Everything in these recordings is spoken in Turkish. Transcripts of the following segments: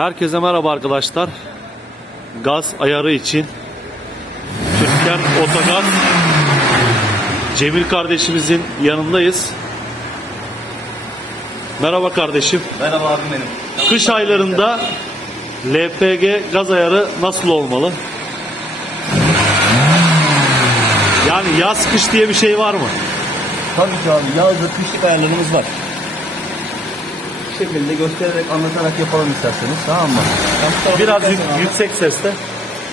Herkese merhaba arkadaşlar. Gaz ayarı için Türkken Otogaz Cemil kardeşimizin yanındayız. Merhaba kardeşim. Merhaba abim benim. Kış aylarında LPG gaz ayarı nasıl olmalı? Yani yaz kış diye bir şey var mı? Tabii ki abi yazlık kışlık ayarlarımız var. Şekilde göstererek anlatarak yapalım isterseniz tamam mı? Biraz yük- yüksek sesle.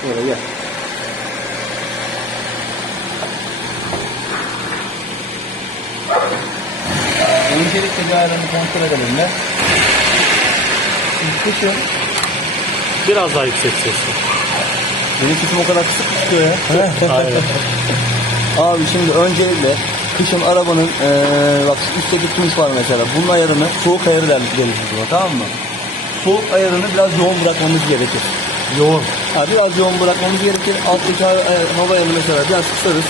Böyle gel. Öncelikle bir kontrol edelim de. Şimdi kışın, Biraz daha yüksek sesle. benim kışım o kadar kısık çıkıyor ya. Aynen. Abi şimdi öncelikle kışın arabanın eee bak üstteki tuş var mesela. Bunun ayarını soğuk ayarı deriz buna tamam mı? Soğuk ayarını biraz yoğun bırakmamız gerekir. Yoğun. Ha, biraz yoğun bırakmamız gerekir. Alttaki hava, hava ayarını mesela biraz kısarız.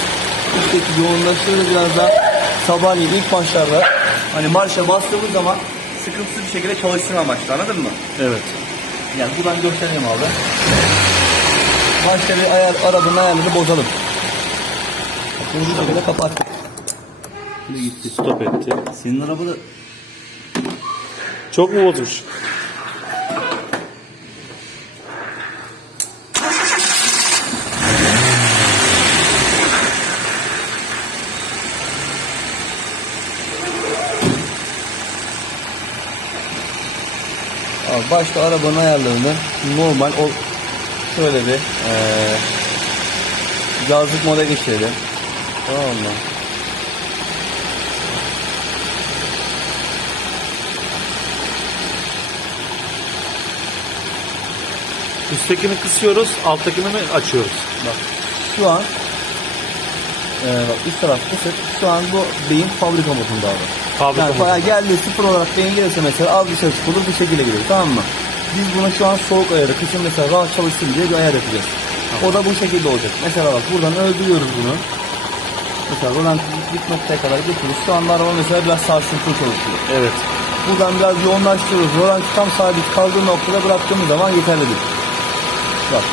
Üstteki yoğunlaştırırız biraz daha. Sabahleyin ilk başlarda hani marşa bastığımız zaman sıkıntısız bir şekilde çalışsın amaçlı anladın mı? Evet. Yani buradan göstereyim abi. Başta bir ayar, arabanın ayarını bozalım. Bunu bu şekilde kapattık. Şimdi gitti. Stop etti. Senin arabada Çok mu bozmuş? Başta arabanın ayarlarını normal o şöyle bir eee yazlık moda geçirelim. Tamam mı? Üsttekini kısıyoruz, alttakini mi açıyoruz? Bak şu an eee bak üst taraf kısık. Şu an bu beyin fabrika modunda abi. Fabrika yani bayağı geldi sıfır olarak beyin gelirse mesela az dışarı çıkılır bu şekilde gelir tamam mı? Biz buna şu an soğuk ayarı kışın mesela rahat çalışsın diye bir ayar yapacağız. O da bu şekilde olacak. Mesela bak buradan öldürüyoruz bunu. Mesela rolanti bit noktaya kadar getiriyoruz. Şu anda araba mesela biraz sarsıntılı çalışıyor. Evet. Buradan biraz yoğunlaştırıyoruz. Rolanti tam sabit kaldığı noktada bıraktığımız zaman yeterlidir. Bak.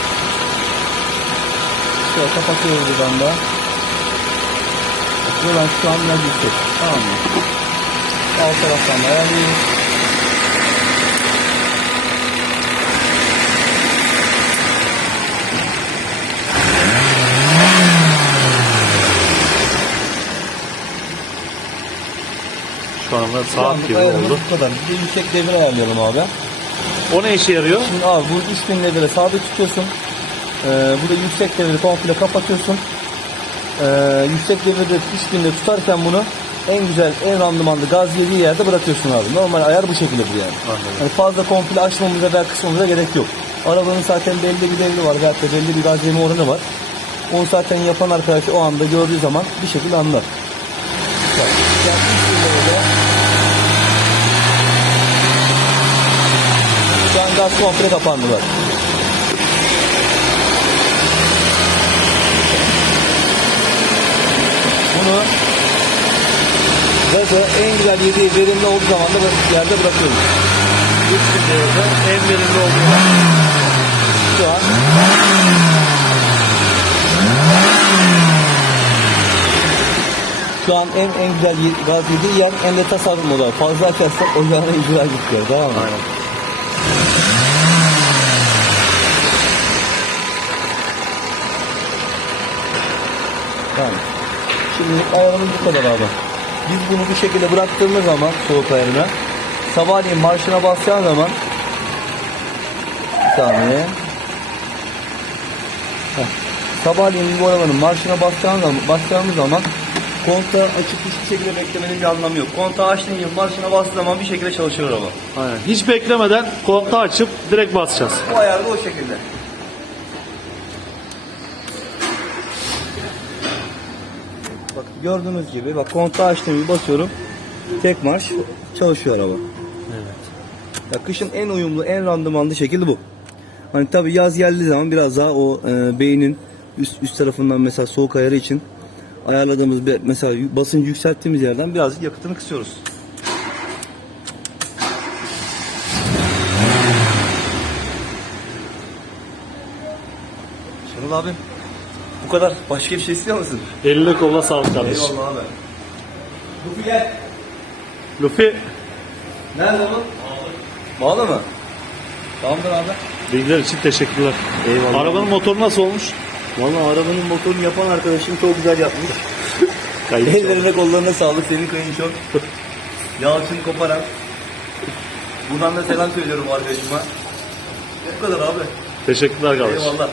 Şöyle kapatıyoruz buradan da. Rolanti şu an biraz yüksek. Tamam mı? Alt taraftan da ayarlıyoruz. Şu anda saat gibi oldu. bu kadar. Bir yüksek devir ayarlayalım abi. O ne işe yarıyor? Şimdi abi bu 3000 devire sabit tutuyorsun. Ee, burada yüksek deviri komple kapatıyorsun. Ee, yüksek devirde 3000'de tutarken bunu en güzel, en randımanlı gaz yediği yerde bırakıyorsun abi. Normal ayar bu şekildedir yani. Anladım. Yani fazla komple açmamıza veya kısmamıza gerek yok. Arabanın zaten belli bir devri var veyahut da belli bir gaz yeme oranı var. Onu zaten yapan arkadaş o anda gördüğü zaman bir şekilde anlar. Bak, yani 3000 devirde Şu komple kapandı. Bunu gazı en güzel yediği verimli olduğu zaman da yerde bırakıyoruz. En verimli olduğu Şu an Şu an en en güzel gaz yediği yer en de tasarruf modu. Fazla açarsak o yana icra gidiyor. Tamam mı? Aynen. Tamam. Şimdi ayarımız bu kadar abi. Biz bunu bu şekilde bıraktığımız zaman soğuk ayarına sabahleyin marşına basacağın zaman bir saniye. Heh. Sabahleyin bu arabanın marşına basacağın zaman, basacağımız zaman kontağı açıp hiçbir şekilde beklemenin bir anlamı yok. Kontağı açtığın gibi marşına bastığı zaman bir şekilde çalışıyor araba. Aynen. Hiç beklemeden kontağı açıp direkt basacağız. Bu ayar da o şekilde. Gördüğünüz gibi bak kontağı açtığım gibi basıyorum. Tek marş çalışıyor araba. Evet. Ya kışın en uyumlu, en randımanlı şekilde bu. Hani tabi yaz geldiği zaman biraz daha o e, beynin üst, üst tarafından mesela soğuk ayarı için ayarladığımız bir, mesela basınç yükselttiğimiz yerden birazcık yakıtını kısıyoruz. Şenol abi bu kadar. Başka bir şey istiyor musun? Eline koluna sağlık kardeşim. Eyvallah abi. Luffy gel. Luffy Nerede oğlum? Bağlı mı? Tamamdır abi. bilgiler için teşekkürler. Eyvallah. Arabanın motoru nasıl olmuş? Vallahi arabanın motorunu yapan arkadaşım çok güzel yapmış. Ellerine kollarına sağlık senin kayınço. Yalçın Koparan. Buradan da selam söylüyorum arkadaşıma. Bu kadar abi. Teşekkürler kardeşim. Eyvallah.